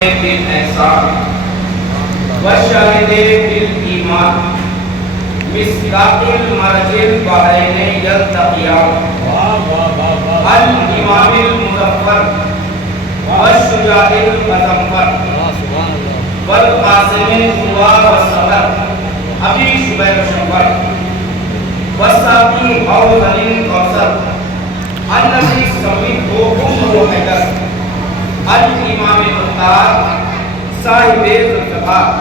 بالإحسان والشاهد بالإيمان مصداق المرج البحرين يلتقيان الإمام المظفر والشجاع المظفر والقاسم الهوى والصبر أبي شبير شبر والساقي حوض الكوثر الذي سميته أمه حجر الإمام المختار صاحب الفقار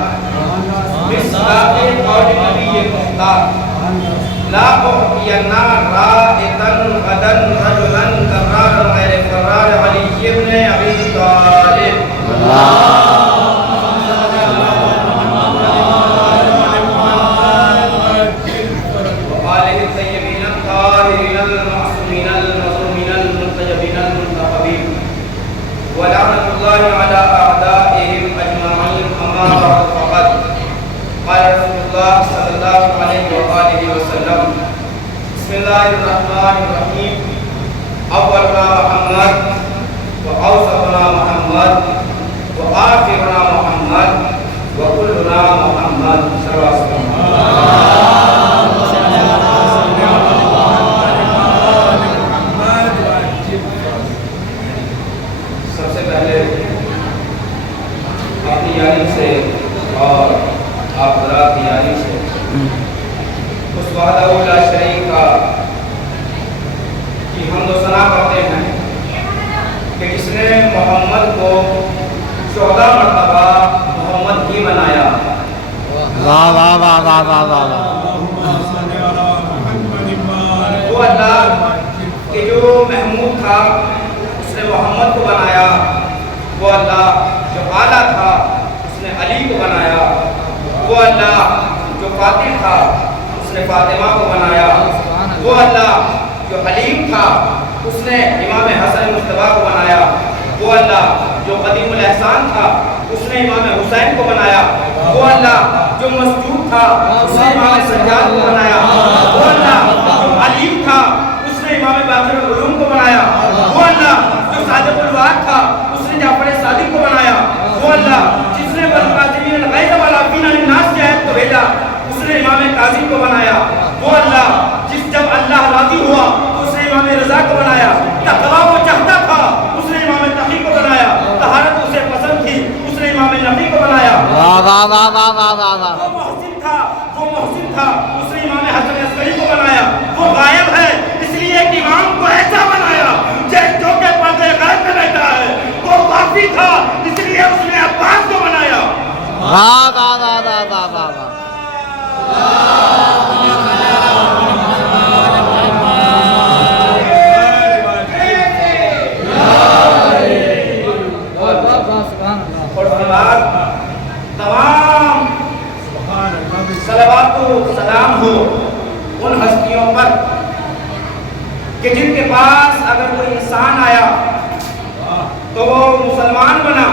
مصداق قول نبی مختار لا أعطين رائدا غدا رجلا كرار غير كرار علي بن أبي طالب وآله الطيبين الطاهرين المعصومين المظلومين المنتجبين المنتخبين ولعنة الله على أعدائهم أجمعين أما بعد فقد قال رسول الله صلى الله عليه وآله وسلم بسم الله الرحمن الرحيم أولنا محمد وأوسطنا محمد وآخرنا محمد وكلنا محمد صلى الله عليه وسلم. سب سے پہلے اپنی جانب سے اور آپ حضرات کی جانب سے اس وحدہ لا شریک کا کی حمد و ثنا کرتے ہیں کہ جس نے محمد کو 14 مرتبہ محمد ہی بنایا. واہ واہ واہ واہ واہ واہ واہ. وہ اللہ کہ جو محمود تھا اس نے محمد کو بنایا. وہ اللہ جو اعلیٰ تھا اس نے علی کو بنایا. وہ اللہ جو فاتح تھا اس نے فاطمہ کو بنایا. وہ اللہ جو حلیم تھا اس نے امام حسن مصطفیٰ کو بنایا. وہ اللہ جو قدیم الاحسان تھا اس نے امام حسین کو بنایا. وہ اللہ جو مسجود تھا اس نے امام سجاد کو بنایا. وہ اللہ جو علیم تھا اس نے امام باقر العلوم کو بنایا. وہ اللہ جو صادق الوعد تھا اس نے جعفر صادق کو بنایا. وہ اللہ جس نے والقاسمین الغیظ والعافین عن الناس کی آیت کو بھیجا اس نے امام کاظم کو بنایا. وہ اللہ جس جب اللہ راضی ہوا تو اس نے امام رضا کو بنایا. تقویٰ وہ چاہتا تھا اس نے امام تقی کو بنایا. طہارت اسے پسند تھی اس نے امام نبی کو بنایا. واہ واہ واہ واہ واہ واہ واہ. وہ محسن تھا اس نے امام حسن عسکری کو بنایا. وہ غائب ہے اس لیے ایک امام کو ایسا بنایا جو کہ پردے غیب میں رہتا ہے. وہ وافی تھا اس لیے اس نے عباس کو بنایا. واہ واہ واہ واہ واہ واہ واہ. تمام صلوات و سلام ہو ان ہستیوں پر کہ جن کے پاس اگر کوئی انسان آیا تو وہ مسلمان بنا,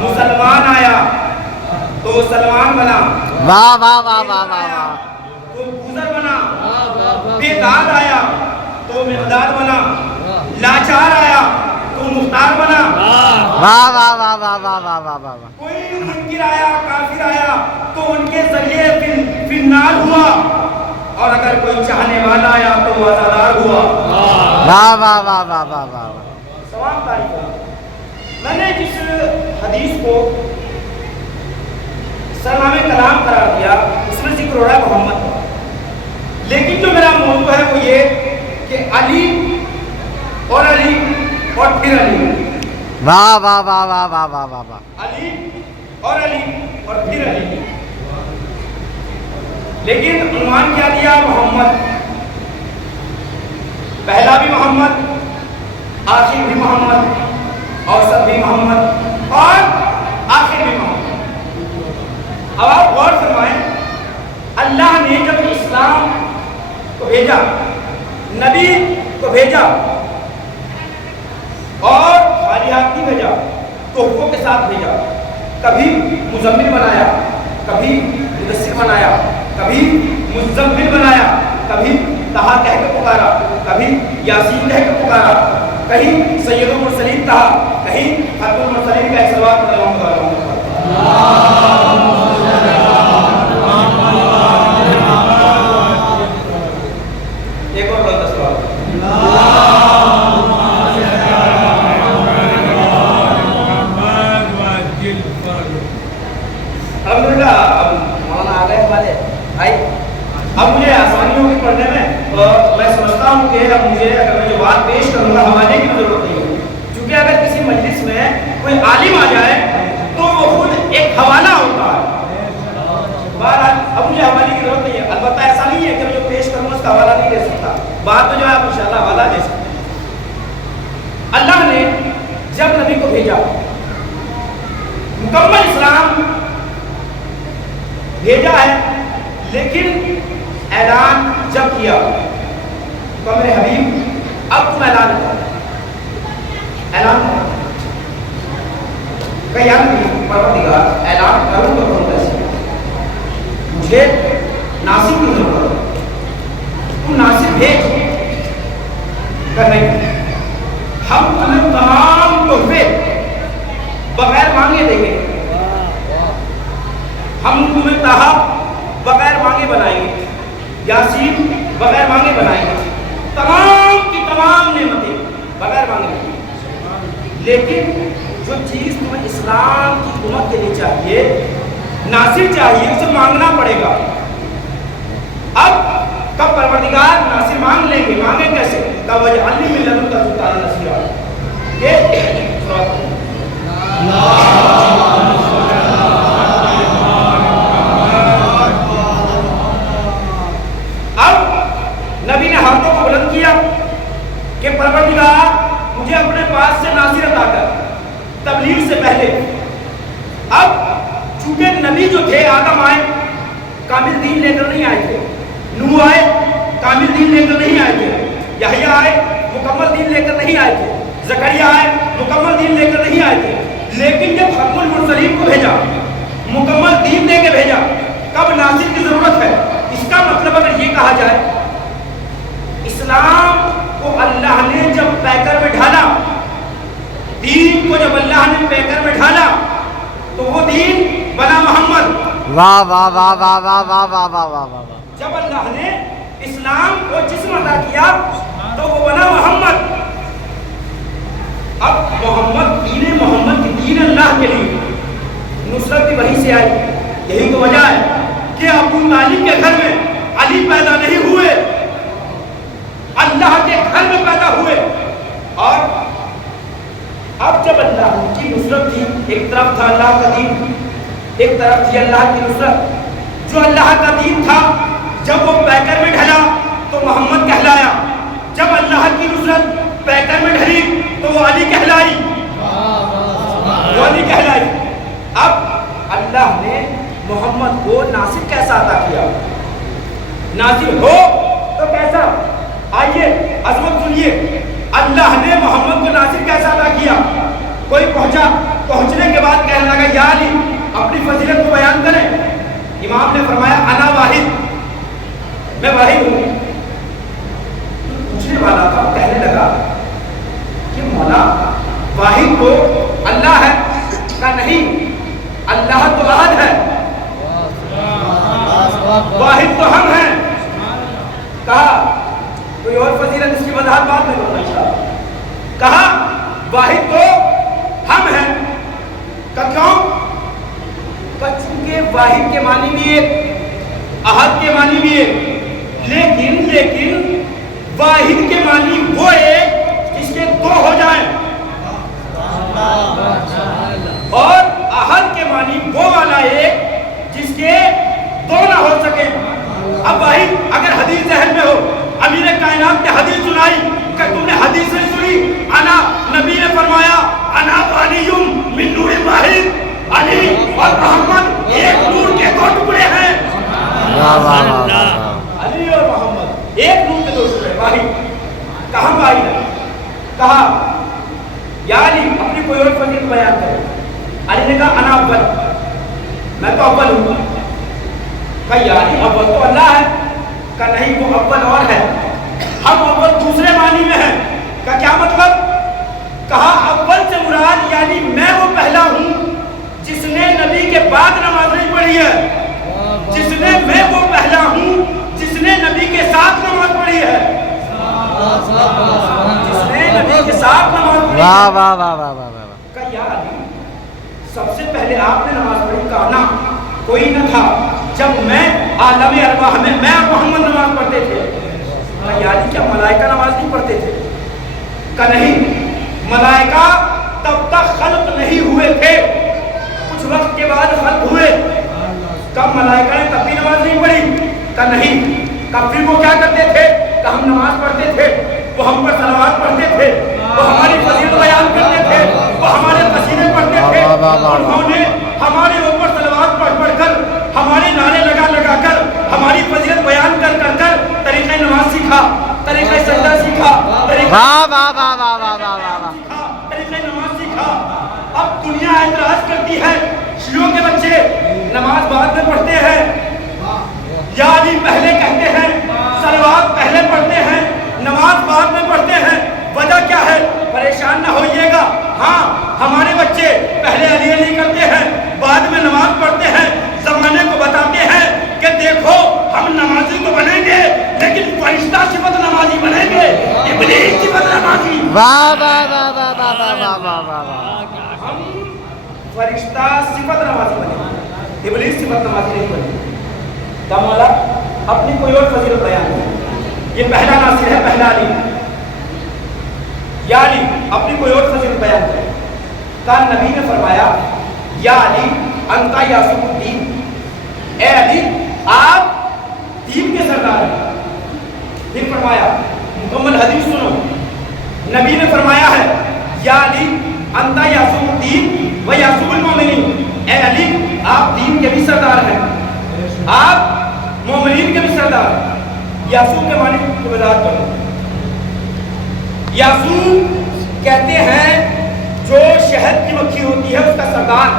مسلمان آیا تو وہ سلمان بنا, واہ واہ واہ واہ واہ. تو گزر بنا, بے داد آیا تو مقدار بنا, لاچار آیا تو مختار بنا. واہ واہ واہ واہ واہ واہ واہ واہ. کوئی منکر آیا کافر آیا تو ان کے ذریعے فی النار ہوا, اور اگر کوئی چاہنے والا آیا تو وہ آزادار ہوا. واہ واہ واہ واہ واہ واہ. تمام تعریفیں میں نے جس حدیث کو سرنامے کلام قرار دیا اس میں ذکر ہو رہا ہے محمد کا, لیکن جو میرا موضوع ہے وہ یہ کہ علی اور علی اور پھر علی. واہ واہ واہ واہ واہ واہ واہ واہ. علی اور علی اور پھر علی, لیکن عنوان کیا دیا محمد. پہلا بھی محمد, آخر بھی محمد, اوسط بھی محمد اور آخر بھی محمد. اب آپ غور فرمائیں, اللہ نے جب اسلام کو بھیجا, نبی کو بھیجا اور خالی ہاتھ نہیں بھیجا, تحفوں کے ساتھ بھیجا. کبھی مزمل بنایا, کبھی مدثر بنایا, کبھی مزمل بنایا, کبھی طہ کہہ کے پکارا, کبھی یاسین کہہ کے پکارا, کہیں سید المرسلین کہا، کہیں خاتم المرسلین کا ایک صلوات پڑھا ایک اور بلند صلوات الحمدللہ. اب مولانا آ گئے ہمارے بھائی. اب مجھے آسانیوں کی پڑھنے میں میں سمجھتا ہوں کہ اب مجھے اگر میں جو بات پیش کروں گا حوالے کی ضرورت نہیں ہے، کیونکہ اگر کسی مجلس میں کوئی عالم آ جائے تو وہ خود ایک حوالہ ہوتا ہے. بہرحال اب مجھے حوالے کی ضرورت نہیں ہے. البتہ ایسا نہیں ہے کہ میں جو پیش کروں اس کا حوالہ نہیں دے سکتا، بات تو جو ہے آپ انشاءاللہ حوالہ دے سکتے ہیں. اللہ نے جب نبی کو بھیجا، مکمل اسلام بھیجا ہے، لیکن اعلان جب کیا تو میرے حبیب اب تم اعلان کرو، اعلان کرو. کہ یا نبی پروردگار اعلان کروں تو کروں کیسے؟ مجھے ناصر کی ضرورت ہے، تم ناصر بھیج. کہ نہیں، ہم تمہیں تمام تحفے بغیر مانگے دیں گے، ہم تمہیں تحف بغیر مانگے بنائیں گے، یاسین بغیر مانگے بنائیں گے، تمام کی تمام نعمتیں بغیر مانگے. لیکن جو چیز تمہیں اسلام کی امت کے لیے چاہیے، ناصر چاہیے، اسے مانگنا پڑے گا. اب کب پروردگار ناصر مانگ لیں گے؟ مانگے کیسے؟ کہ وَجْعَلْنِي مِن لَّدُنْكَ سُلْطَانًا نَصِيرًا. یہ نبی نے ہاتھوں کو بلند کیا کہ پروردگار مجھے اپنے پاس سے ناصر عطا کر تبلیغ سے پہلے. اب چونکہ نبی جو تھے آدم آئے کامل دین لے کر نہیں آئے تھے، نوح آئے کامل دین لے کر نہیں آئے تھے، یحییٰ آئے مکمل دین لے کر نہیں آئے تھے، زکریا آئے مکمل دین لے کر نہیں آئے تھے. لیکن جب ختم المرسلین کو بھیجا، مکمل دین دے کے بھیجا، کب ناصر کی ضرورت ہے؟ اس کا مطلب اگر یہ کہا جائے اسلام کو اللہ نے جب پیکر میں ڈھالا، دین کو جب اللہ نے پیکر میں ڈھالا تو وہ دین بنا محمد. واہ واہ واہ واہ واہ واہ واہ واہ واہ واہ. جب اللہ نے اسلام کو جسم عطا کیا تو وہ بنا محمد. اب محمد کی دین اللہ کے لیے نصرت بھی وہیں سے آئی. یہی تو وجہ ہے کہ ابو طالب کے گھر میں علی پیدا نہیں ہوئے، اللہ کے گھر میں پیدا ہوئے. اور اب جب اللہ کی نصرت تھی، ایک طرف تھا اللہ کا دین، ایک طرف تھی اللہ کی نصرت. جو اللہ کا دین تھا جب وہ پیکر میں ڈھلا تو محمد کہلایا، جب اللہ کی نصرت پیکر میں ڈھلی تو وہ علی کہلائی، وہ علی کہلائی. اب اللہ نے محمد کو ناصر کیسا عطا کیا؟ ناصر ہو تو کیسا؟ آئیے عظمت سنیے. اللہ نے محمد کو ناصر کیسا عطا کیا؟ کوئی پہنچنے کے بعد کہنے لگا یا علی اپنی فضیلت کو بیان کریں. امام نے فرمایا انا واحد، میں واحد ہوں. پوچھنے والا تھا کہنے لگا کہ مولا واحد تو اللہ ہے. کہا نہیں، اللہ تو احد ہے، واحد تو ہم ہیں. کہا کوئی اور فضیلت اس کی وضاحت بعد میں کروں انشاءاللہ. کہا واحد تو ہم ہیں. کہ کیوں؟ کہ چونکہ واحد کے معنی بھی ایک، احد کے معنی بھی ایک، لیکن واحد کے معنی وہ ایک جس کے دو ہو جائیں، اور احد کے معنی وہ والا ایک جس کے دو نہ ہو سکے. اب واحد اگر حدیث ذہن میں ہو، امیر کائنات نے حدیث سنائی کہ تم نے حدیث نہیں سنی، انا نبی نے فرمایا انا علی من نور واحد، علی اور محمد ایک نور کے دو ٹکڑے ہیں. علی اور محمد ایک نور کے دو ٹکڑے. واحد کہاں واحد ہے؟ کہا یا علی اپنی کوئی اور فضیلت بیان کرے. علی نے کہا انا اول، میں تو اول ہوں. کہا یا علی اول تو اللہ ہے. کہا نہیں، وہ اول اور ہے، ہم اول دوسرے معنی میں ہیں. کہا کیا مطلب؟ کہا اول سے مراد یعنی میں وہ پہلا ہوں جس نے نبی کے بعد نماز نہیں پڑھی ہے، میں وہ پہلا ہوں جس نے نبی کے ساتھ نماز پڑھی ہے، جس نے نبی کے ساتھ نماز پڑھی ہے۔ واہ واہ واہ واہ واہ واہ۔ کہا یا علی سب سے پہلے آپ نے نماز پڑھی؟ کہا نہ، کوئی نہ تھا جب میں عالم ارواح میں اور محمد نماز پڑھتے تھے۔ کہا یا علی کیا ملائکہ نماز نہیں پڑھتے تھے؟ کہا نہیں، ملائکہ تب تک خلق نہیں ہوئے تھے، کچھ وقت کے بعد خلق ہوئے۔ کب ملائکہ نے تب بھی نماز نہیں پڑھی؟ کہا نہیں۔ کہا پھر وہ کیا کرتے تھے؟ کہ ہم نماز پڑھتے تھے، وہ ہم پر صلوات پڑھتے تھے، وہ ہماری فضیلت بیان کرتے تھے، وہ ہمارے قصیدے پڑھتے تھے، انہوں نے ہمارے اوپر صلوات پڑھ کر، ہمارے نعرے لگا کر، ہماری فضیلت بیان کر طریقہ نماز سیکھا، طریقہ سجدہ سیکھا، واہ واہ واہ واہ واہ واہ واہ۔ طریقہ نماز سیکھا۔ اب دنیا اعتراض کرتی ہے، شیعوں کے بچے نماز بعد میں پڑھتے ہیں، یا علی پہلے کہتے ہیں، صلوات پہلے پڑھتے ہیں، نماز بعد میں پڑھتے ہیں، وجہ کیا ہے؟ پریشان نہ ہوئیے گا، ہاں ہمارے بچے پہلے علی علی کرتے ہیں، بعد میں نماز پڑھتے ہیں، زمانے کو بتاتے ہیں کہ دیکھو ہم نمازی تو بنیں گے لیکن فرشتہ صفت نمازی بنیں گے، ابلیس صفت نمازی۔ واہ واہ واہ واہ واہ واہ واہ واہ واہ۔ ہم فرشتہ صفت نمازی بنیں گے، ابلیس صفت نمازی نہیں بنیں گے۔ کہا مولا اپنی کوئی اور فضیلت بیان ہے، یہ پہلا ناصر ہے، پہلا علی، یا علی اپنی کوئی اور فضیلت بیان کرے۔ کہا نبی نے فرمایا یا علی انتا یاسوف الدین، اے علی آپ دین کے سردار ہیں۔ پھر فرمایا مکمل حدیث سنو، نبی نے فرمایا ہے یا علی انتا یاسوف الدین و یاسوف المومنین، اے علی آپ دین کے بھی سردار ہیں، آپ مومنین کے بھی سردار ہیں۔ یاسوف کے معنی کی وضاحت کرو۔ یاسوف کہتے ہیں جو شہد کی مکھی ہوتی ہے اس کا سردار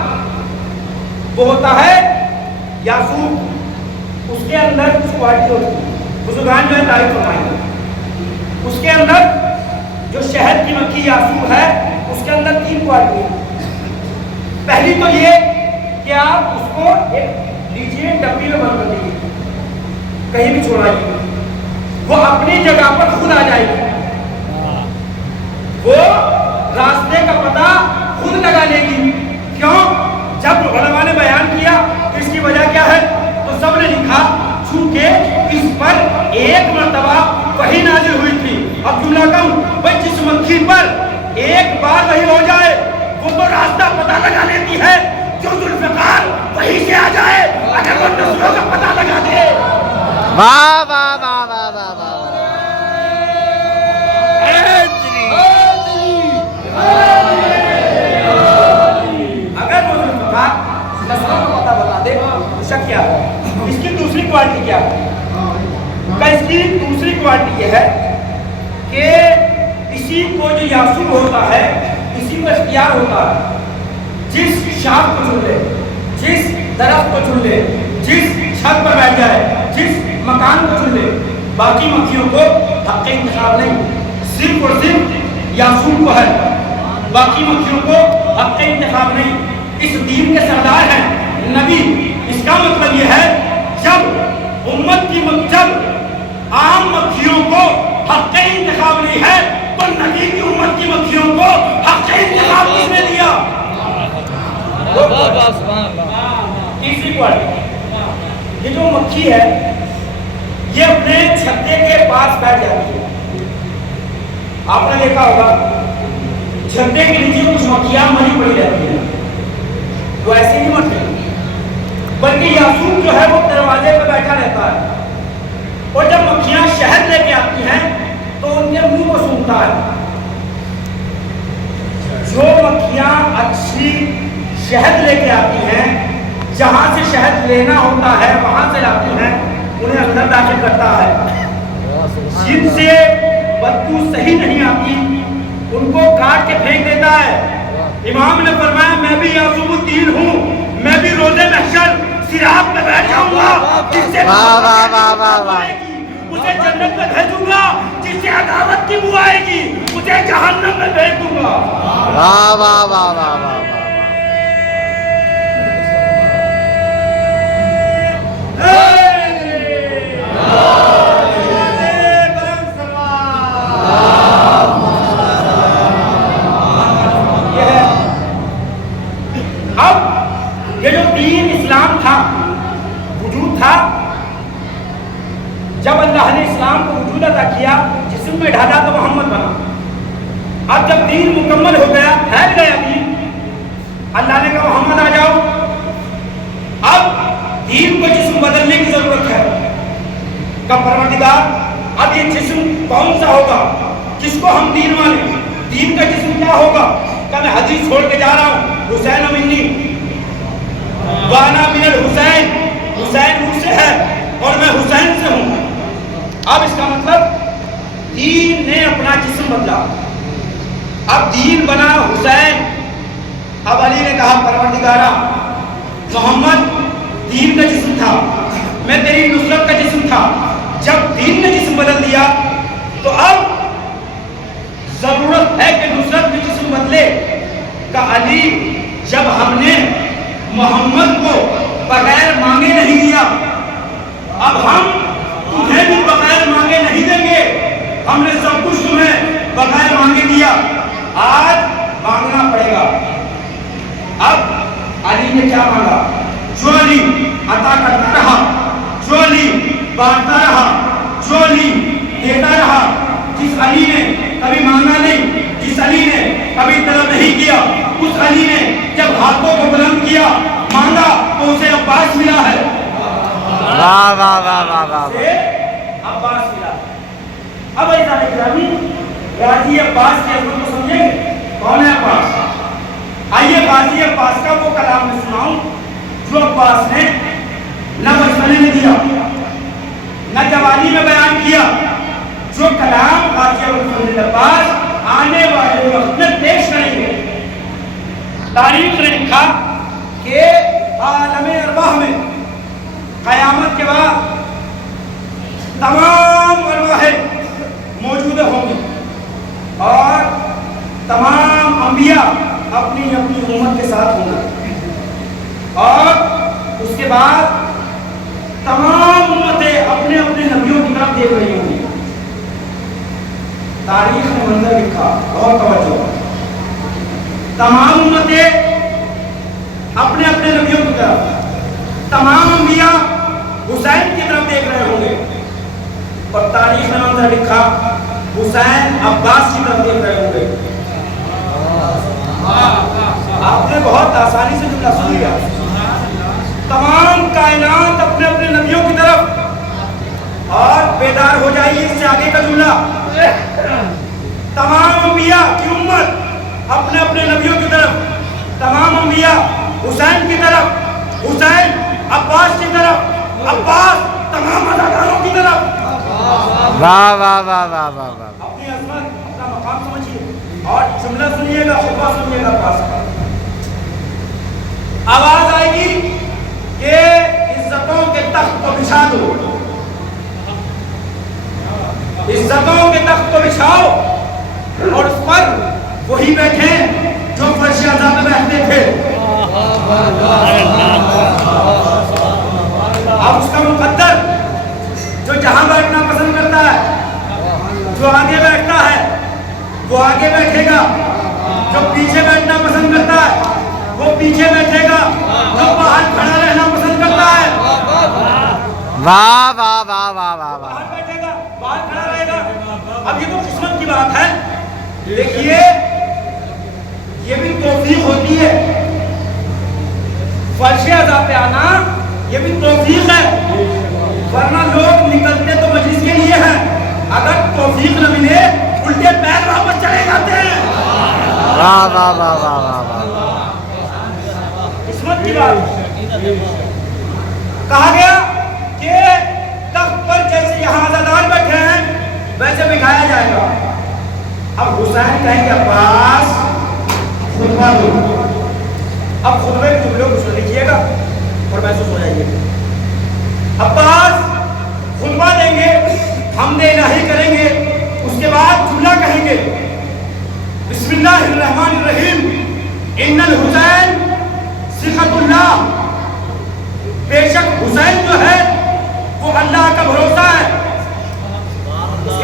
وہ ہوتا ہے یاسوف، اس کے اندر کچھ کوالٹی ہوتی ہے، بزرگان جو ہے تعریف فرمائیں گے، اس کے اندر جو شہد کی مکھی یاسوف ہے اس کے اندر 3 کوالٹی ہے۔ پہلی تو یہ کہ آپ اس کو ایک لیجیے ڈبی میں بند کر دیجیے، کہیں بھی چھوڑائیے، وہ اپنی جگہ پر خود آ جائے گی، وہ راستے کا پتہ خود لگا لے گی۔ کیوں؟ جب علماء نے بیان کیا تو اس کی وجہ کیا ہے تو سب نے لکھا چونکہ اس پر ایک مرتبہ وحی نازل ہوئی تھی۔ اب جملہ کہوں بھائی جس مکھی پر ایک بار وحی ہو جائے وہ تو راستہ پتہ لگا لیتی ہے، جو ذوالفقار وحی سے آ جائے اگر وہ نسلوں کا پتہ لگا دے۔ واہ واہ واہ واہ واہ واہ۔ اگر وہ ذوالفقار نسلوں کا پتہ بتا دے تو شک کیا ہے؟ اس کی دوسری کوالٹی کیا ہے؟ اس کی دوسری کوالٹی یہ ہے کہ اسی کو جو یاسوف ہوتا ہے اسی کو اختیار ہوتا ہے، جس شاخ کو چن لے، جس درخت کو چن لے، جس چھت پر بیٹھ جائے، جس مکان کو چن لے، باقی مکھیوں کو حق انتخاب نہیں، صرف اور صرف یاسوف کو ہے، باقی مکھیوں کو حق انتخاب نہیں۔ اس دین کے سردار ہیں نبی، اس کا مطلب یہ ہے جب امت کی جب عام مکھیوں کو حق انتخاب نہیں ہے تو نبی کی امت کی مکھیوں کو حق انتخاب کس نے دیا؟ تیسری کوالٹی، یہ جو مکھی ہے یہ اپنے چھتے کے پاس بیٹھ جاتی ہے۔ آپ نے دیکھا ہوگا چھتے کے نیچے کچھ مکھیاں مری پڑی رہتی ہیں، وہ ایسے نہیں مرتی بلکہ یاسوف جو ہے وہ دروازے پہ بیٹھا رہتا ہے، اور جب مکھیاں شہد لے کے آتی ہیں تو ان کے منہ کو سونگھتا ہے۔ جو مکھیاں اچھی شہد لے کے آتی ہیں، جہاں سے شہد لینا ہوتا ہے وہاں سے لاتی ہیں، انہیں اندر داخل کرتا ہے، جن سے بدبو صحیح نہیں آتی ان کو کاٹ کے پھینک دیتا ہے۔ امام نے فرمایا میں بھی یاسوف الدین ہوں، میں بھی روزے محشر صراط پہ بیٹھ جاؤں گا، جس سے اسے جنت میں بھیجوں گا، جس جسے عداوت کی بو آئے گی مجھے جہنم میں بھیج دوں گا. واہ واہ واہ واہ واہ واہ. اب یہ جو دین اسلام تھا وجود تھا جب اللہ نے اسلام کو وجود عطا کیا جسم میں ڈھالا تو محمد بنا. اب جب دین مکمل ہو گیا پھیل گیا دین اللہ نے کہا محمد آ جاؤ. اب دین کو جسم بدلنے کی ضرورت ہے. کب پروردگار اب یہ جسم کون سا ہوگا جس کو ہم دین مانیں؟ دین کا جسم کیا ہوگا؟ کہ میں حدیث چھوڑ کے جا رہا ہوں حسین منی وانا من الحسین. حسین مجھ سے ہے اور میں حسین سے ہوں. اب اس کا مطلب دین نے اپنا جسم بدلا. اب دین بنا حسین. اب علی نے کہا پروردگارا محمد دین کا جسم تھا میں تیری نصرت کا جسم تھا. جب دین نے جسم بدل دیا تو اب ضرورت ہے کہ نصرت بھی جسم بدلے. کہ علی جب ہم نے محمد کو بغیر مانگے نہیں دیا اب ہم تمہیں بھی بغیر مانگے نہیں دیں گے. ہم نے سب کچھ تمہیں بغیر مانگے دیا آج مانگنا پڑے گا. اب علی نے کیا مانگا؟ جو علی عطا کرتا رہا جو علی بانٹتا رہا جو علی دیتا رہا. جس علی نے کبھی مانگا نہیں جس علی نے کبھی طلب نہیں کیا اس علی نے جب ہاتھوں کو بلند کیا مانگا تو اسے عباس ملا ہے. واہ واہ واہ واہ واہ. عباس ملا. اب ایسا گرامی غازی عباس کی عظمت کو سمجھیں گے کون ہے عباس؟ آئیے غازی عباس کا وہ کلام میں سناؤں جو عباس نے نہ بچپنے میں دیا نہ جوانی میں بیان کیا. جو کلام غازی عباس آنے والے وقت میں پیش کریں گے. تاریخ نے لکھا کہ عالم ارواح میں قیامت کے بعد تمام ارواح موجود ہوں گی اور تمام انبیاء اپنی اپنی امت کے ساتھ ہوں گے اور اس کے بعد تمام امتیں اپنے اپنے نبیوں کی طرف دیکھ رہی ہوں گی. تاریخ نے منظر لکھا بہت توجہ. تمام امتیں اپنے اپنے نبیوں کی طرف تمام انبیاء حسین کی طرف دیکھ رہے ہوں گے اور تاریخ نے منظر لکھا حسین عباس کی طرف دیکھ رہے ہوں گے. آپ نے بہت آسانی سے جملہ سن لیا. تمام کائنات اپنے اپنے نبیوں کی طرف اور بیدار ہو جائیے اس سے آگے کا جملہ تمام انبیاء کی امت اپنے اپنے نبیوں کی طرف تمام انبیاء حسین کی طرف حسین عباس کی طرف عباس تمام اداکاروں کی طرف. واہ واہ واہ واہ واہ واہ. اپنی عظمت اپنا مقام سمجھیے اور جملہ سنیے گا خطبہ سنیے گا. عباس کا آواز آئے گی کہ عزتوں کے تخت کو بچھا دو عزتوں کے تخت کو بچھاؤ اور اس پر وہی بیٹھے جو فرش عذاب میں بیٹھتے تھے. اب اس کا مقدر جو جہاں بیٹھنا پسند کرتا ہے جو آگے بیٹھتا ہے وہ آگے بیٹھے گا. جو پیچھے بیٹھنا پسند کرتا ہے وہ پیچھے بیٹھے گا. جو باہر کھڑا رہنا پسند کرتا ہے واہ واہ واہ واہ واہ. باہر بیٹھے گا باہر کھڑا رہے گا. اب یہ تو قسمت کی بات ہے. دیکھیے یہ بھی توفیق ہوتی ہے. فرش عذاب پہ آنا یہ بھی توفیق ہے ورنہ لوگ نکلتے تو مجلس کے لیے ہیں اگر توفیق نہ ملے الٹے پیر واپس چلے جاتے ہیں. واہ واہ واہ واہ واہ. قسمت کی بات. کہا گیا کہ تخت پر جیسے یہاں عزادار بیٹھے ہیں ویسے بٹھایا جائے گا. اب حسین کہیں گے عباس خطبہ دو. اب خطبے کے جملوں کو سن لیجیے گا اور محسوس ہو جائیے. عباس خطبہ دیں گے حمد الہی کریں گے اس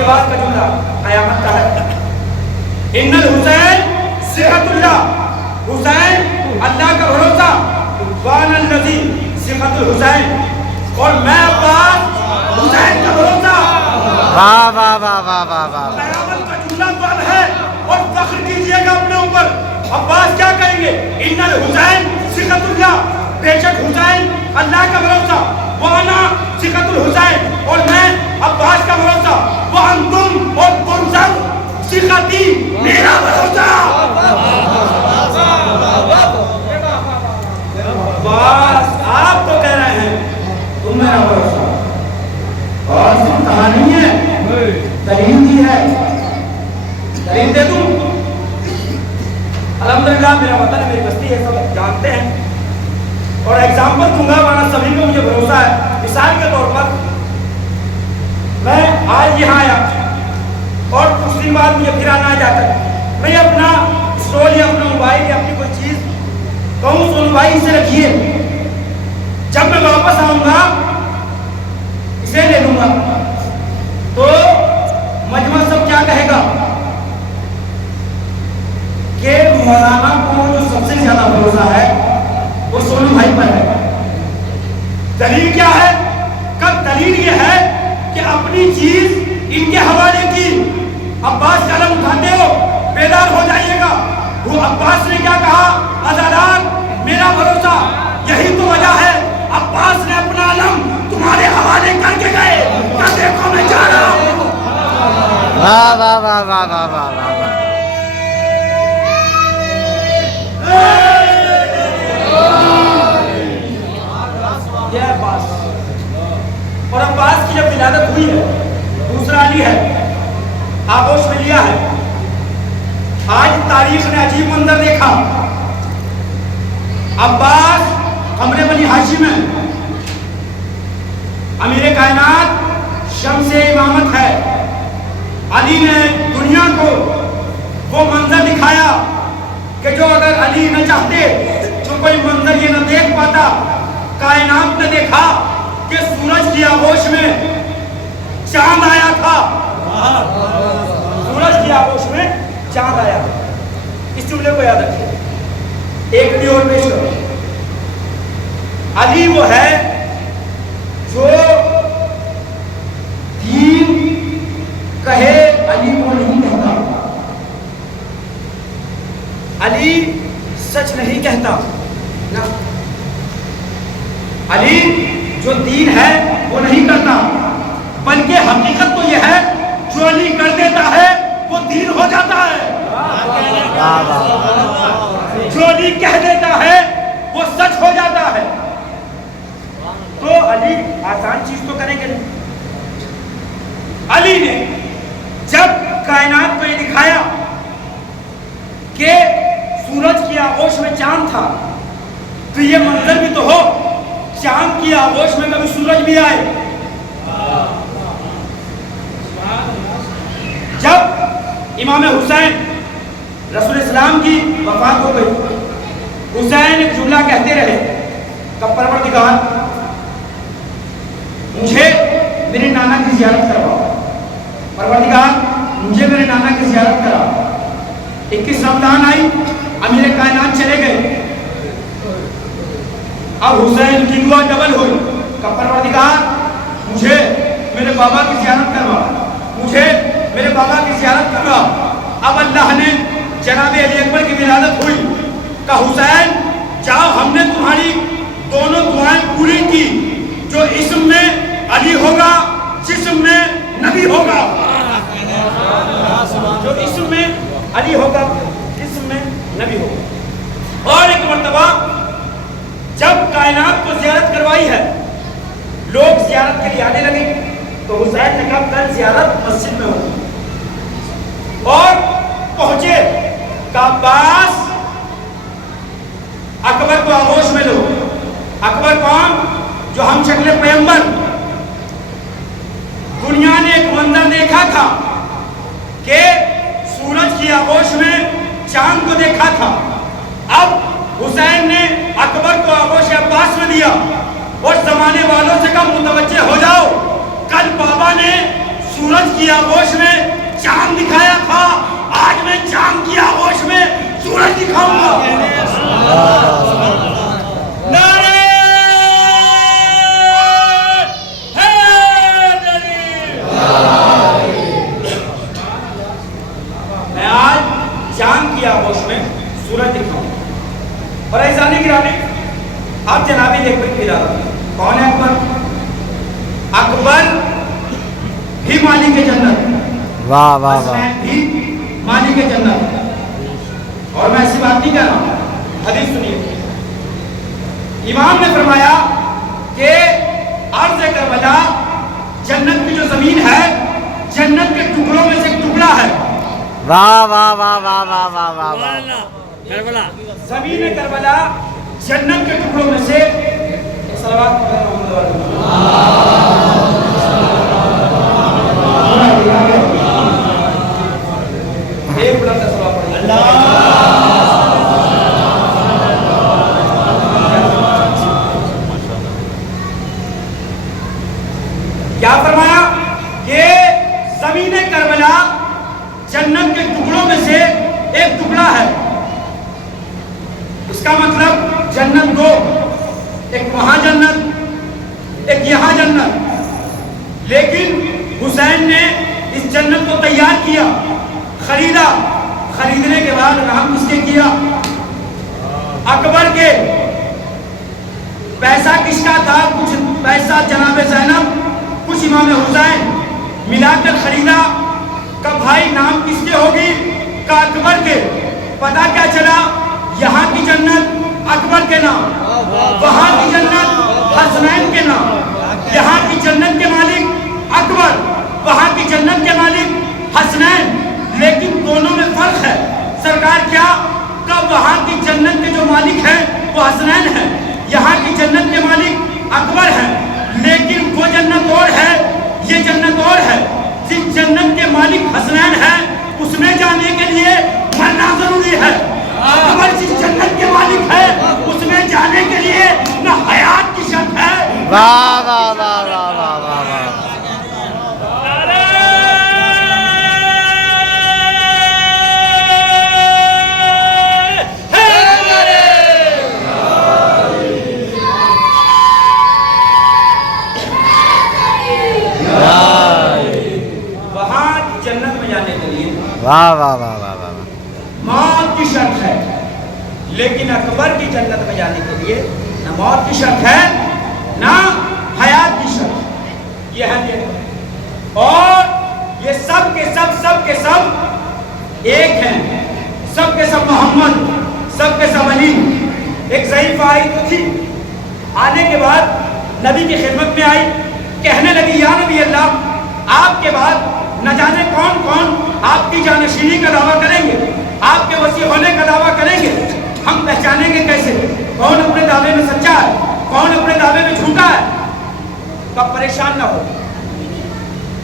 کے بعد کا جملہ قیامت کا ہے. ان الحسین صحت اللہ، حسین اللہ کا بھروسہ، وان الذی صحت الحسین، اور میں عباس حسین کا بھروسہ. واہ واہ واہ واہ واہ واہ. قیامت کا جملہ تو اب ہے اور فخر کیجئے گا اپنے اوپر. عباس کیا کہیں گے؟ ان الحسین صحت اللہ، بے شک حسین اللہ کا بھروسہ، وانا صحت الحسین، اور میں عباس کا بھروسہ، وانتم اور تم سب صحتی میرا بھروسہ. عباس آپ تو کہہ رہے ہیں تم میرا بھروسہ، اور صرف کہانی ہے، دلیل دی ہے، دلیل دے دوں. الحمدللہ میرا وطن میری بستی ہے، سب جانتے ہیں، اور ایگزامپل دوں گا ورنہ سبھی کو مجھے بھروسہ ہے. مثال کے طور پر میں آج یہاں آیا اور کچھ دن بعد مجھے پھر آنا جاتا ہے، میں اپنا اسٹول یا اپنا موبائل یا اپنی کوئی چیز کہوں سنو بھائی اسے رکھیے، جب میں واپس آؤں گا اسے لے لوں گا، تو مجمع سب کیا کہے گا کہ مولانا کو جو سب سے زیادہ بھروسہ ہے وہ سونو بھائی پر ہے. دلیل کیا ہے؟ کب دلیل یہ ہے کہ اپنی چیز ان کے حوالے کی. عباس کا علم اٹھاتے ہو بیدار ہو جائیے گا. وہ عباس نے کیا کہا؟ آزادان میرا بھروسہ. یہی تو وجہ ہے عباس نے اپنا علم تمہارے حوالے کر کے گئے کہ دیکھو میں جا رہا ہوں. واہ واہ واہ واہ واہ واہ واہ. یہ عباس، اور عباس کی جب ولادت ہوئی ہے دوسرا علی ہے، آغوش میں لیا ہے. آج تاریخ نے عجیب منظر دیکھا. عباس قمر بنی ہاشم ہے، امیر کائنات، شمس امامت ہے. علی نے دنیا کو وہ منظر دکھایا کہ جو اگر علی نہ چاہتے تو کوئی منظر یہ نہ دیکھ پاتا. کائنات نے دیکھا کہ سورج کی آغوش میں چاند آیا تھا. سورج کی آغوش میں چاند آیا. اس جملے کو یاد رکھیے. ایک بھی اور پیش کرو. علی وہ ہے جو دین کہے علی وہ نہیں کہتا. علی سچ نہیں کہتا نا. علی جو دین ہے وہ نہیں کرتا، بلکہ حقیقت تو یہ ہے جو علی کر دیتا ہے وہ دین ہو جاتا ہے. جو علی کہہ دیتا ہے وہ سچ ہو جاتا ہے. تو علی آسان چیز تو کریں گے نہیں. علی نے جب کائنات کو یہ دکھایا کہ سورج کی آغوش میں چاند تھا تو یہ منظر بھی تو ہو چاند کی آغوش میں کبھی سورج بھی آئے. جب امام حسین رسول اسلام کی وفات ہو گئی، حسین ایک جملہ کہتے رہے کہ پروردگار مجھے میرے نانا کی زیارت کرواؤ، پروردگار مجھے میرے نانا کی زیارت کرا. 21 رمضان آئی، امیر کائنات چلے گئے. اب حسین کی دعا ڈبل ہوئی کہ پروردگار مجھے میرے بابا کی زیارت کروا، مجھے میرے بابا کی زیارت کروا. اب اللہ نے جناب علی اکبر کی ولادت ہوئی کہ حسین جاؤ ہم نے تمہاری دونوں دعائیں پوری کی. جو اسم میں علی ہوگا جسم میں نبی ہوگا. جو اسم میں علی ہوگا جسم میں نبی ہوگا. اور ایک مرتبہ جب کائنات کو زیارت کروائی ہے، لوگ زیارت کے لیے آنے لگے تو حسین نے کہا کل زیارت مسجد میں ہوگی. اور پہنچے کہ عباس اکبر کو آغوش میں لو. اکبر کون؟ جو ہم شکل پیغمبر. دنیا نے ایک منظر دیکھا تھا کہ سورج کی آغوش میں چاند کو دیکھا تھا. اب حسین نے اکبر کو آغوش عباس میں دیا اور زمانے والوں سے کہا متوجہ ہو جاؤ، کل بابا نے سورج کی آغوش میں چاند دکھایا تھا، آج میں چاند کی آغوش میں سورج دکھاؤں گا۔ نعرہ میں آج چاند کی آغوش میں سورج دکھاؤں گا۔ اور ایزانی گرامی، اب جنابی دیکھ پر پھیلا رہا ہے، کون ہے اکبر؟ اکبر بھی مالک جنت، واہ واہ واہ، حسنین بھی مالک جنت۔ اور میں ایسی بات نہیں کہہ رہا ہوں، حدیث سنیے، امام نے فرمایا کہ عرض کربلا جنت کی جو زمین ہے، جنت کے ٹکڑوں میں سے ایک ٹکڑا ہے۔ واہ واہ واہ واہ واہ واہ واہ واہ، کربلا زمین کربلا جنت کے ٹکڑوں میں سے ایک صلوات پڑھیں محمد علیہ۔ ایک بلند صلوات پڑھیں اللہ۔ کیا فرمایا کہ زمین کربلا جنت کے ٹکڑوں میں سے ایک ٹکڑا ہے۔ اس کا مطلب جنت دو، ایک وہاں جنت، ایک یہاں جنت۔ لیکن حسین نے اس جنت کو تیار کیا، خریدا، خریدنے کے بعد رحم کس کے کیا؟ اکبر کے۔ پیسہ کس کا تھا؟ کچھ پیسہ جناب زینب، کچھ امام حسین، ملا کر خریدا۔ کہ بھائی نام کس کے ہوگی؟ کہ اکبر کے۔ پتہ کیا چلا؟ یہاں کی جنت اکبر کے نام، وہاں کی جنت حسنین کے نام۔ یہاں کی جنت کے مالک اکبر، وہاں کی جنت کے مالک حسنین۔ لیکن دونوں میں فرق ہے۔ سرکار کیا؟ کہ وہاں کی جنت کے جو مالک ہیں وہ حسنین ہیں، یہاں کی جنت کے مالک اکبر ہیں۔ لیکن وہ جنت اور ہے، یہ جنت اور ہے۔ جس جنت کے مالک حسنین ہیں اس میں جانے کے لیے مرنا ضروری ہے۔ اکبر جس جنت کے مالک ہے اس میں جانے کے لیے نہ حیات کی شرط ہے۔ واہ واہ واہ واہ واہ واہ واہ، واہ واہ واہ واہ واہ، موت کی شرط ہے۔ لیکن اکبر کی جنت میں جانے کے لیے نہ موت کی شرط ہے نہ حیات کی شرط۔ یہ ہے یہ، اور یہ سب کے سب ایک ہیں، سب کے سب محمد، سب کے سب علی۔ ایک ضعیفہ آئی تو تھی، آنے کے بعد نبی کی خدمت میں آئی، کہنے لگی یا نبی اللہ، آپ کے بعد نہ جانے کون کون آپ کی جانشینی کا دعویٰ کریں گے، آپ کے وسیع ہونے کا دعویٰ کریں گے، ہم پہچانیں گے کیسے کون اپنے دعوے میں سچا ہے، کون اپنے دعوے میں جھوٹا ہے؟ کب پریشان نہ ہو،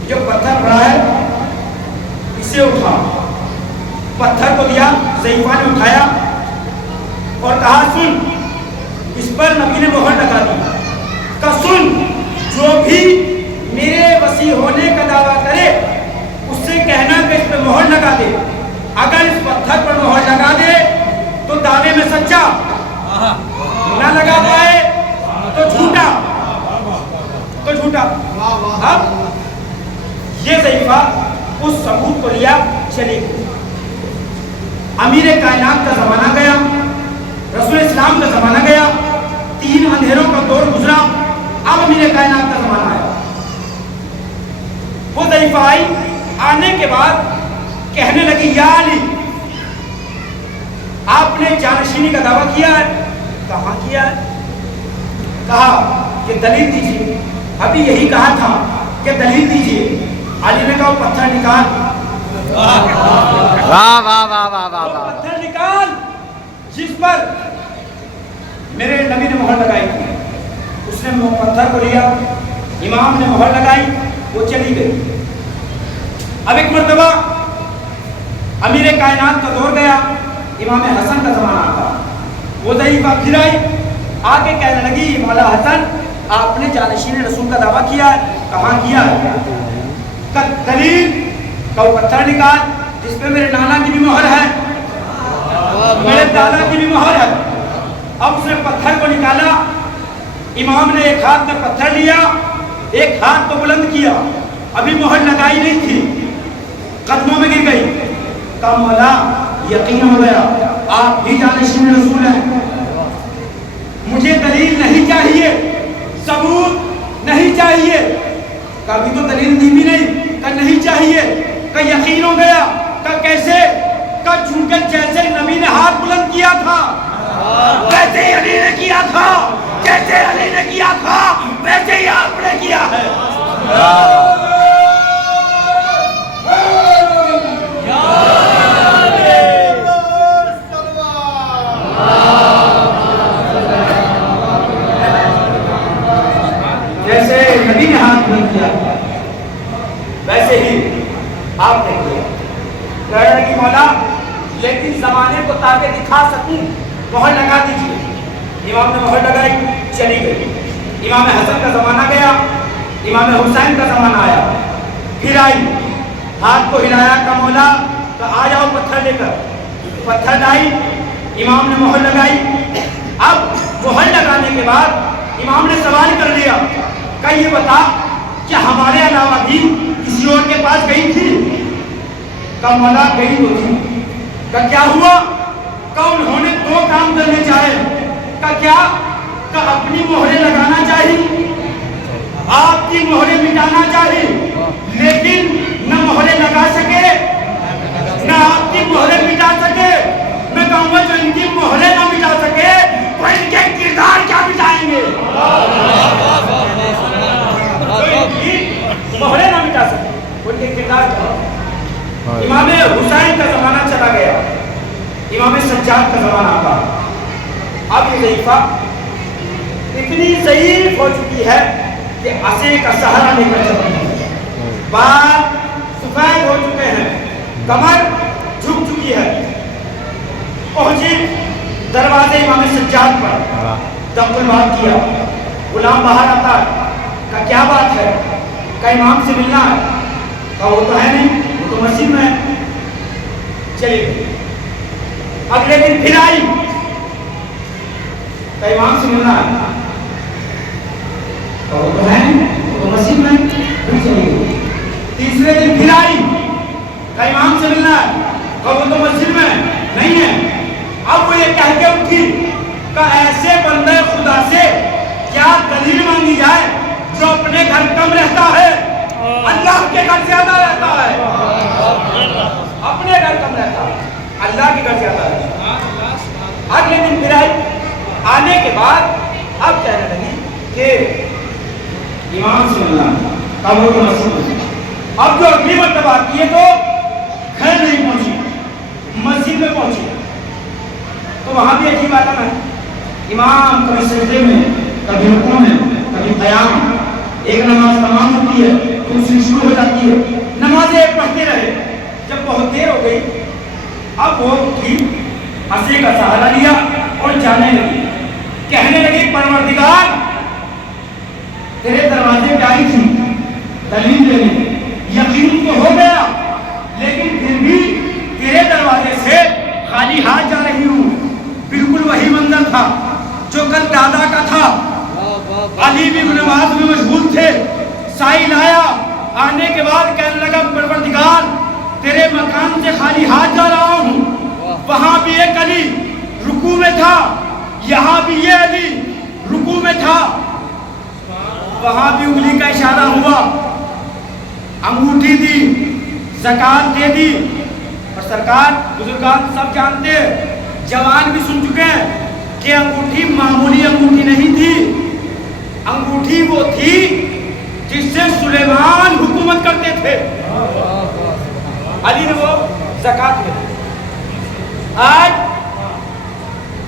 جو پتھر پڑا ہے اسے اٹھا۔ پتھر کو دیا، ضعیفہ نے اٹھایا اور کہا سن، اس پر نبی نے مہر لگا دی کہ سن، جو بھی میرے وسیع ہونے کا دعویٰ کرے اس سے کہنا کہ اس پہ مہر لگا دے، اگر اس پتھر پر مہر لگا دے تو دعوے میں سچا، نہ لگا پائے تو جھوٹا، تو جھوٹا۔ اب یہ ضعیفہ اس ثبوت کو لیا، چلی گئی۔ امیر کائنات کا زمانہ گیا، رسول اسلام کا زمانہ گیا، 3 اندھیروں کا دور گزرا، اب امیر کائنات کا زمانہ آیا۔ وہ ضعیفہ آئی، آنے کے بعد کہنے لگی یا علی، آپ نے جانشینی کا دعویٰ کیا ہے؟ کہاں کیا ہے؟ کہا کہ دلیل دیجیے، ابھی یہی کہا تھا کہ دلیل دیجیے۔ علی نے کہا پتھر نکال، واہ واہ واہ واہ واہ واہ، پتھر نکال جس پر میرے نبی نے مہر لگائی تھی۔ اس نے پتھر کو لیا، امام نے مہر لگائی، وہ چلی گئی۔ اب ایک مرتبہ امیر کائنات کا دور گیا، امام حسن کا زمانہ آتا، وہ ضعیفہ پھر آئی، آگے کہنے لگی مولا حسن، آپ نے جانشین رسول کا دعویٰ کیا ہے؟ کہاں کیا ہے؟ دلیل کا وہ پتھر نکال جس پہ میرے نانا کی بھی مہر ہے، میرے دادا کی بھی مہر ہے۔ اب اس نے پتھر کو نکالا، امام نے ایک ہاتھ میں پتھر لیا، ایک ہاتھ کو بلند کیا، ابھی مہر لگائی نہیں تھی، قدموں میں گر گئی۔ کہا مولا یقین ہو گیا آپ بھی جانشین رسول ہیں، مجھے دلیل نہیں چاہیے، ثبوت نہیں چاہیے۔ کبھی تو دلیل دی بھی نہیں، کہ نہیں چاہیے، کہ یقین ہو گیا، کہ کیسے، کہ چونکہ جیسے نبی نے ہاتھ بلند کیا تھا ویسے ہی علی نے کیا تھا، جیسے علی نے کیا تھا ویسے ہی آپ نے کیا ہے۔ جیسے نبی نے ہاتھ بلند کیا ویسے ہی آپ نے کیا۔ کہنے لگی مولا لیکن زمانے کو تاکہ دکھا سکوں مہر لگا دیجیے۔ امام نے مہر لگائی، چلی گئی۔ امام حسن کا زمانہ گیا، امام حسین کا زمانہ آیا، پھر آئی، ہاتھ کو ہلایا، کہ مولا تو آ جاؤ پتھر لے کر۔ پتھر لائی، امام نے مہر لگائی۔ اب مہر لگانے کے بعد امام نے سوال کر لیا کہ یہ بتا کیا ہمارے علاوہ بھی کسی اور کے پاس گئی تھی؟ کہ مولا گئی تو تھی۔ کہ کیا ہوا؟ کہ انہوں نے دو کام کرنے چاہے۔ کہ کیا؟ کہ اپنی مہریں لگانا چاہیے، آپ کی مہریں مٹانا چاہیے، لیکن نہ مہریں لگا سکے نہ آپ کی مہریں مٹا سکے۔ میں کہوں گا جو ان کی مہریں نہ مٹا سکے وہ ان کے کردار کیا مٹائیں گے؟ مہریں نہ مٹا سکے ان کے کردار کیا؟ امام حسین کا زمانہ چلا گیا، امام سجاد کا زمانہ آتا۔ اب یہ ضعیفہ اتنی ضعیف ہو چکی ہے کہ عصے کا سہارا لے کر چلتی ہے، بال سفید ہو چکے ہیں، کمر جھک چکی ہے۔ پہنچی دروازے امام سجاد پر، دخل بات کیا، غلام باہر آتا ہے، کہ کیا بات ہے؟ کہ امام سے ملنا ہے۔ کہ وہ تو ہے نہیں، وہ تو مسجد میں ہے۔ چلی گئی۔ اگلے دن پھر آئی، کہ امام سے ملنا ہے۔ کہ وہ تو ہے نہیں، وہ تو مسجد میں ہے، پھر چلی گئی۔ تیسرے دن پھر آئی، کہ امام سے ملنا ہے۔ کہ وہ تو مسجد میں نہیں ہے۔ اب وہ یہ کہہ کے اٹھی کہ ایسے بندے خدا سے کیا دلیل مانگی جائے جو اپنے گھر کم رہتا ہے، اللہ کے گھر زیادہ رہتا ہے، اپنے گھر کم رہتا ہے، اللہ کے گھر زیادہ رہتا ہے۔ اگلے دن پھر آئی، آنے کے بعد اب کہنے لگی کہ امام سے ملنا، اب وہ تو مسجد میں۔ اب جو اگلی مرتبہ آتی ہے تو گھر نہیں پہنچی، مسجد میں پہنچی، تو وہاں بھی عجیب عالم ہے۔ امام کبھی سجدے میں، کبھی رکوع میں، کبھی قیام، ایک نماز تمام ہوتی ہے دوسری شروع ہو جاتی ہے، نمازیں پڑھتے رہے۔ جب بہت دیر ہو گئی اب وہ اٹھی، عصے کا سہارا لیا اور جانے لگی۔ کہنے لگی پروردگار تیرے دروازے پہ آئی تھی دلیل دینے، یقین تو ہو گیا لیکن پھر بھی تیرے دروازے سے خالی ہاتھ جا رہی ہوں۔ بالکل وہی منظر تھا جو کل دادا کا تھا، علی بھی نماز میں مشغول تھے، سائل آیا، آنے کے بعد کہنے لگا پروردگار تیرے مکان سے خالی ہاتھ جا رہا ہوں، وہاں بھی ایک علی رکوع میں تھا، یہاں بھی یہ علی رکوع میں تھا، وہاں بھی انگلی کا اشارہ ہوا، انگوٹھی دی، زکوٰۃ دے دی۔ اور سرکار بزرگان سب جانتے ہیں، جوان بھی سن چکے ہیں کہ انگوٹھی معمولی انگوٹھی نہیں تھی، انگوٹھی وہ تھی جس سے سلیمان حکومت کرتے تھے۔ علی نے وہ زکوٰۃ میں دی۔ آج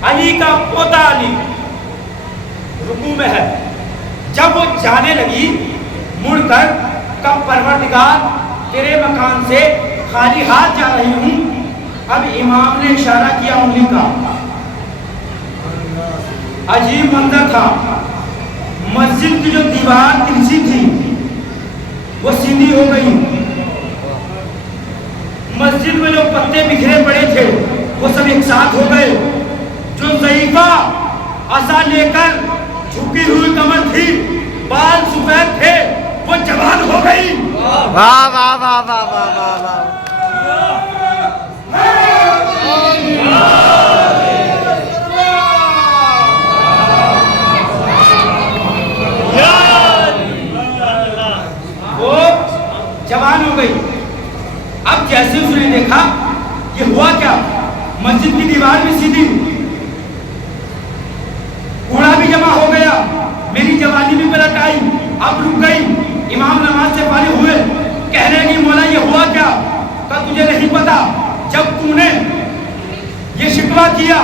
علی کا پوتا علی رکوع میں ہے، جب وہ جانے لگی مڑ کر کب پروردگار تیرے مکان سے خالی ہاتھ جا رہی ہوں، اب امام نے اشارہ کیا انگلی کا، عجیب منظر تھا، مسجد کی جو دیوار ترچھی تھی وہ سیدھی ہو گئی، مسجد میں جو پتے بکھرے پڑے تھے وہ سب ایک ساتھ ہو گئے. جو ضعیفہ عصا لے کر جھکی ہوئی کمر تھی, بال سفید تھے, وہ جوان ہو گئی. واہ واہ واہ واہ واہ واہ واہ. وہ جوان ہو گئی. اب جیسے اس نے دیکھا یہ ہوا کیا, مسجد کی دیوار بھی سیدھی, کوڑا بھی جمع ہو گیا, میری جوانی بھی پلٹ آئی. اب رک گئی. امام نماز سے فارغ ہوئے, کہنے لگی مولا یہ ہوا کیا؟ کہ تجھے نہیں پتا, جب تو نے یہ شکوہ کیا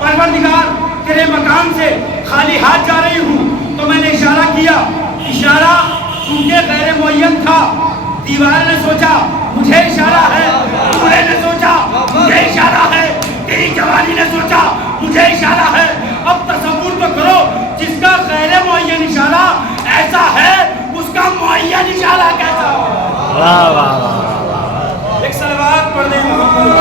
پروردگار تیرے مقام سے خالی ہاتھ جا رہی ہوں, تو میں نے اشارہ کیا. اشارہ چونکہ غیر معین تھا, دیوار نے سوچا مجھے اشارہ ہے, کوڑے نے سوچا مجھے اشارہ ہے, تیری جوانی نے سوچا مجھے اشارہ ہے. اب تصور تو کرو, جس کا غیر معین اشارہ ایسا ہے اس کا معین اشارہ کیسا ہو. واہ واہ واہ. ایک صلوات پڑھ دیں محمد.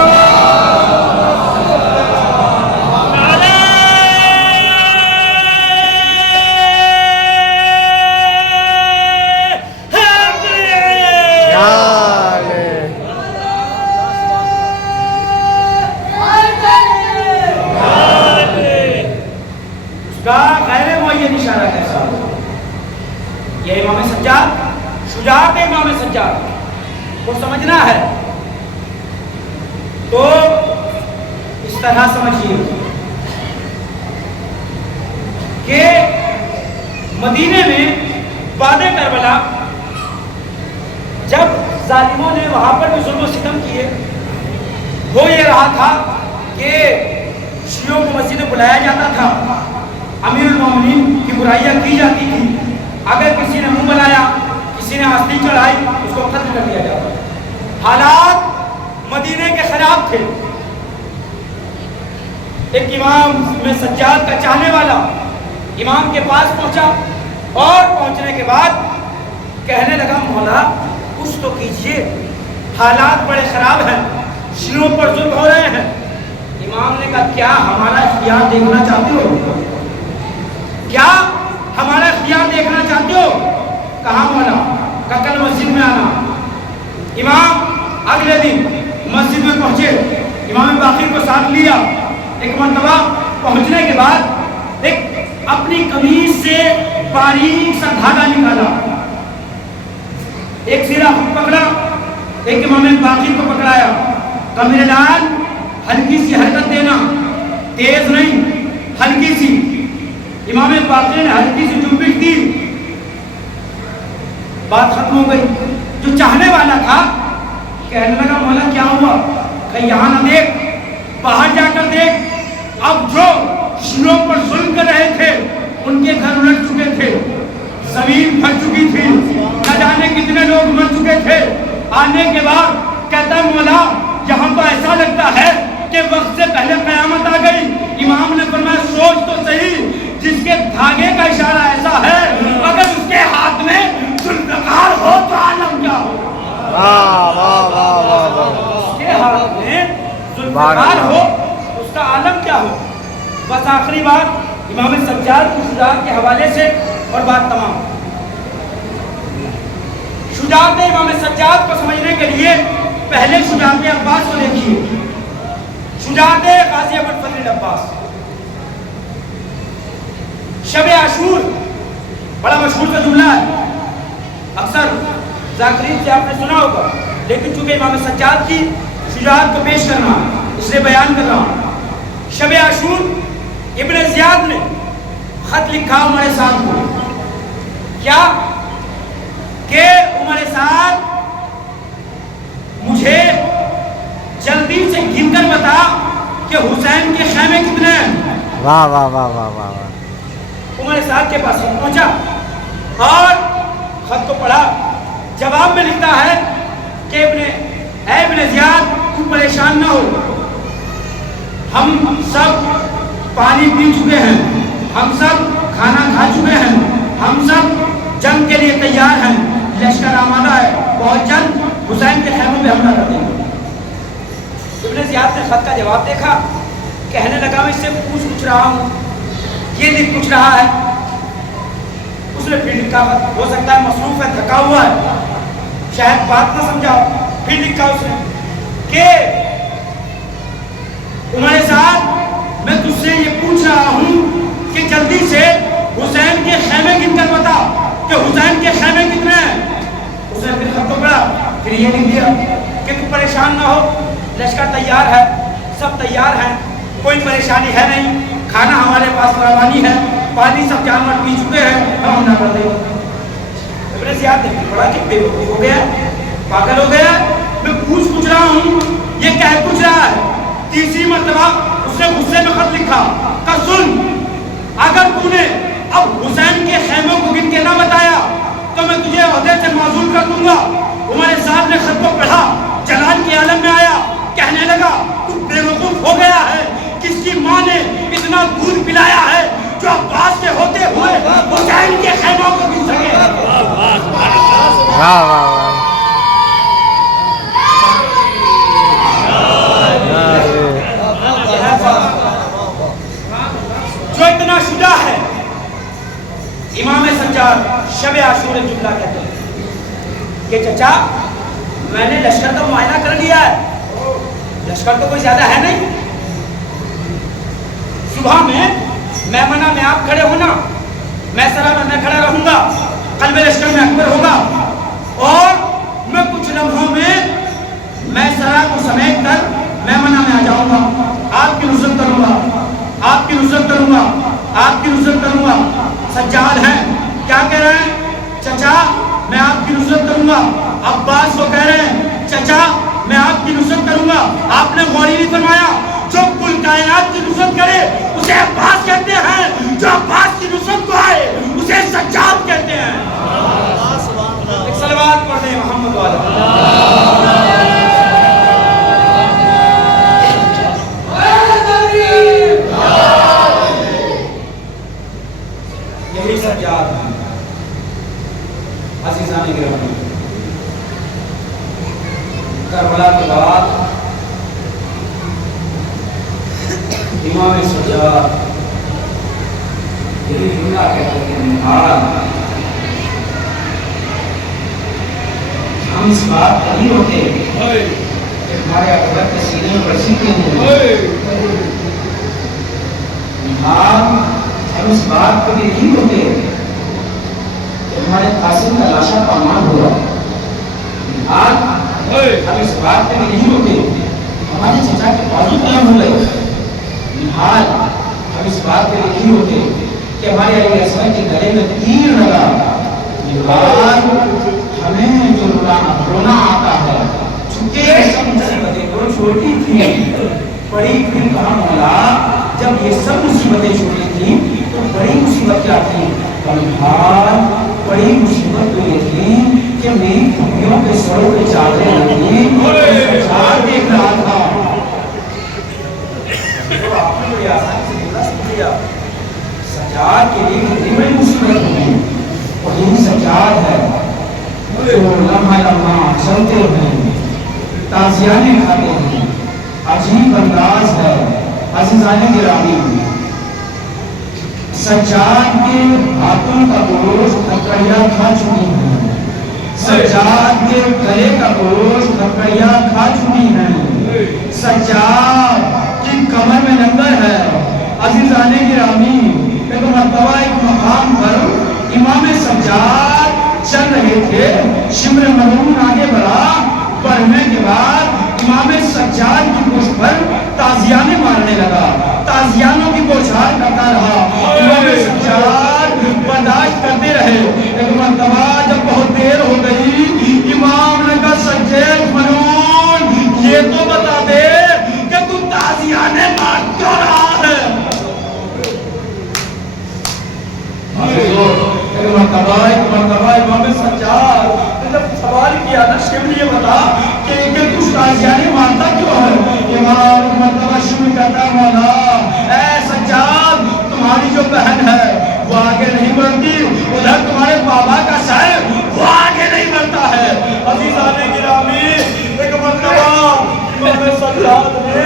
غیر معین اشارہ کیسا ہو. یہ امام سجاد, شجاعت امام سجاد کو سمجھنا ہے تو اس طرح سمجھیے کہ مدینے میں بعد کربلا جب ظالموں نے وہاں پر بھی ظلم و ستم کیے, ہو یہ رہا تھا کہ شیعوں کو مسجد میں بلایا جاتا تھا, امیر المومنین کی برائیاں کی جاتی تھی, اگر کسی نے منہ بنایا, کسی نے ہستی چڑھائی, اس کو قتل کر دیا جاتا. حالات مدینے کے خراب تھے. ایک امام میں سجاد کا چاہنے والا امام کے پاس پہنچا, اور پہنچنے کے بعد کہنے لگا مولا کچھ تو کیجئے, حالات بڑے خراب ہیں, شیعوں پر ظلم ہو رہے ہیں. امام نے کہا کیا ہمارا اختیار دیکھنا چاہتے ہو, کیا ہمارا اختیار دیکھنا چاہتے ہو؟ کہاں مولا؟ کہ کل مسجد میں آنا. امام اگلے دن مسجد میں پہنچے, امام باقر کو ساتھ لیا. ایک مرتبہ پہنچنے کے بعد ایک اپنی قمیص سے باریک سا دھاگا نکالا, ایک سیرا خود پکڑا, ایک امام باقر کو پکڑایا. کہ میرے لال ہلکی سی حرکت دینا, تیز نہیں, ہلکی سی. امام باقر نے ہلکی سی جنبش دی, بات ختم ہو گئی. جو چاہنے والا تھا کہنے لگا مولا کیا ہوا؟ کہ یہاں نہ دیکھ, باہر جا کر دیکھ. اب جو شیعوں پر ظلم کر رہے تھے ان کے گھر الٹ چکے تھے, زمین پھٹ چکی تھی, نہ جانے کتنے لوگ مر چکے تھے. آنے کے بعد کہتا مولا یہاں تو ایسا لگتا ہے کہ وقت سے پہلے قیامت آ گئی. امام نے فرمایا سوچ تو صحیح, جس کے دھاگے کا اشارہ ایسا ہے, اگر اس کے ہاتھ میں ذوالفقار ہو تو عالم کیا ہو. واہ واہ واہ واہ واہ. اس کے ہاتھ میں ذوالفقار ہو اس کا عالم کیا ہو. بس آخری بات امام سجاد کی شجاعت کے حوالے سے اور بات تمام. شجاعت امام سجاد کو سمجھنے کے لیے پہلے شجاعت عباس کو دیکھیے. شجاعت غازی ابو الفضل عباس. شب عاشور بڑا مشہور کا جملہ ہے, اکثر ذاکرین سے آپ نے سنا ہوگا, لیکن چونکہ امام سجاد کی شجاعت کو پیش کرنا اس لیے بیان کر رہا ہوں. شب عاشور ابن زیاد نے خط لکھا عمر سعد کو, کیا کہ عمر سعد مجھے جلدی سے گن کر بتا کہ حسین کے خیمے کتنے ہیں. واہ واہ واہ واہ واہ. عمر سعد کے پاس پہنچا اور خط کو پڑھا. جواب میں لکھتا ہے کہ ابن زیاد تو پریشان نہ ہو, ہم سب پانی پی چکے ہیں, ہم سب کھانا کھا چکے ہیں, ہم سب جنگ کے لیے تیار ہیں, لشکر آمادہ ہے, بہت جلد حسین کے خیموں پہ حملہ کر دیں گے. خط کا جواب دیکھا، کہنے لگا میں اس سے پوچھ کچھ رہا ہوں، یہ لکھ کچھ رہا ہے۔ اس نے پھر لکھا، ہو سکتا ہے مصروف ہے، تھکا ہوا ہے، شاید بات نہ سمجھا۔ پھر لکھا اس نے کہ عمر سعد میں تجھ سے یہ پوچھ رہا ہوں کہ جلدی سے حسین کے خیمے گن کر بتا کہ حسین کے خیمے کتنے ہیں۔ اس نے پھر خط کو پڑھا، پھر یہ لکھ دیا کہ تو پریشان نہ ہو، لشکر تیار ہے، سب تیار ہیں، کوئی پریشانی ہے نہیں، کھانا ہمارے پاس فراوانی ہے، پانی سب جانور پی چکے ہیں، ہم نہ کر دیں۔ ابن زیاد نے پڑھا کہ بے وقوف ہو گیا، پاگل ہو گیا، میں پوچھ رہا ہوں، یہ کہہ کچھ رہا ہے۔ تیسری مرتبہ اس نے غصے میں خط لکھا کہ سن، اگر تو نے اب حسین کے خیموں کو گن کے نہ بتایا تو میں تجھے عہدے سے معزول کر دوں گا۔ عمر سعد نے خط کو پڑھا، جلال کے عالم میں آیا، کہنے لگا تو بے وقوف ہو گیا ہے، کس کی ماں نے اتنا دودھ پلایا ہے جو عباس کے ہوتے ہوئے حسین کے خیموں کو گن سکے۔ واہ واہ جو اتنا شجاع ہے، امام سجاد شب عاشور جملہ کہتے ہیں کہ چچا میں نے لشکر کا معائنہ کر لیا ہے، لشکر تو کوئی زیادہ ہے نہیں، صبح میں میمنہ میں آپ کھڑے ہونا، میسرہ میں کھڑا رہوں گا، قلب لشکر میں اکبر ہوگا، اور میں کچھ لمحوں میں میسرہ کو سمیٹ کر میمنہ میں آ جاؤں گا، آپ کی نصرت کروں گا، آپ کی نصرت کروں گا، آپ کی نصرت کروں گا۔ سجاد ہیں، کیا کہہ رہے ہیں؟ چچا میں آپ کی نصرت کروں گا۔ عباس کو کہہ رہے ہیں چچا میں آپ کی نصرت کروں گا۔ آپ نے غوری نہیں فرمایا جو کل کائنات کی نصرت کرے اسے عباس کہتے ہیں، جو عباس کی نصرت کو آئے اسے سجاد کہتے ہیں۔ ایک صلوات پڑھ دیں محمد والا۔ یہی سجاد ہیں عزیزان گرامی۔ کربلا کے بعد امام سجاد یہی جملہ کہتے ہیں، ہم اس بات نہیں ہوتے کہ ہمارے اکبر کے سینے میں برسی کے ہیں، ہم اس بات کو بھی نہیں ہوتے کہ ہمارے قاسم کا لاشا پامان ہوا، ہم اس بات پہ بھی نہیں ہوتے ہمارے چچا کے بازو قلم ہو گئے، ہم اس بات پہ بھی نہیں ہوتے کہ ہمارے علی اصغر کے گلے میں تیر لگا، ہمیں جو رونا آتا ہے چونکہ سب مصیبتیں تو چھوٹی تھی، بڑی پھر کہاں مولا جب یہ سب مصیبتیں چھوٹی تھیں تو بڑی مصیبت کیا تھی؟ بڑی مصیبت تو یہ تھی کہ میری پھوپھیوں کے سروں پہ چادریں لگی، سجاد دیکھ رہا تھا۔ تو آپ نے بڑی آسانی سے بولا سمجھ لیا، سجاد کے لیے کتنی بڑی مصیبت ہوگی، اور یہی سجاد ہے جو لمحہ لمحہ چلتے ہیں، تازیانے کھاتے ہیں، عجیب انداز ہے۔ عزیزان گرامی، سجاد کے ہاتھوں کا گوشت ہتھکڑیاں کھا چکی ہیں، سجاد کے گلے کا گوشت ہتھکڑیاں کھا چکی ہیں، سجاد کی کمر میں لنگر ہے۔ عزیزان گرامی، ایک مرتبہ ایک مقام پر امام سجاد چل رہے تھے، شمر ملعون آگے بڑھا، بڑھنے کے بعد امام سجاد کی پشت پر تازیانے مارنے لگا، تازیانوں کی بوچھار کرتا رہا، امام سجاد برداشت کرتے رہے۔ ایک مرتبہ جب بہت دیر ہو گئی، امام نے کہا سجاد ملعون یہ تو بتا دے کہ تو تازیانے مار کیوں رہا ہے؟ ایک مرتبہ امام سجاد نے جب سوال کیا نا شمر یہ بتا کہ کچھ تازیانے مارتا کیوں ہے؟ امام مرتبہ شمر کہتا مولا اے سجاد تمہاری جو بہن ہے وہ آگے نہیں بڑھتی، ادھر تمہارے بابا کا سر وہ آگے نہیں بڑھتا ہے۔ عزیزان گرامی، ایک مرتبہ امام سجاد نے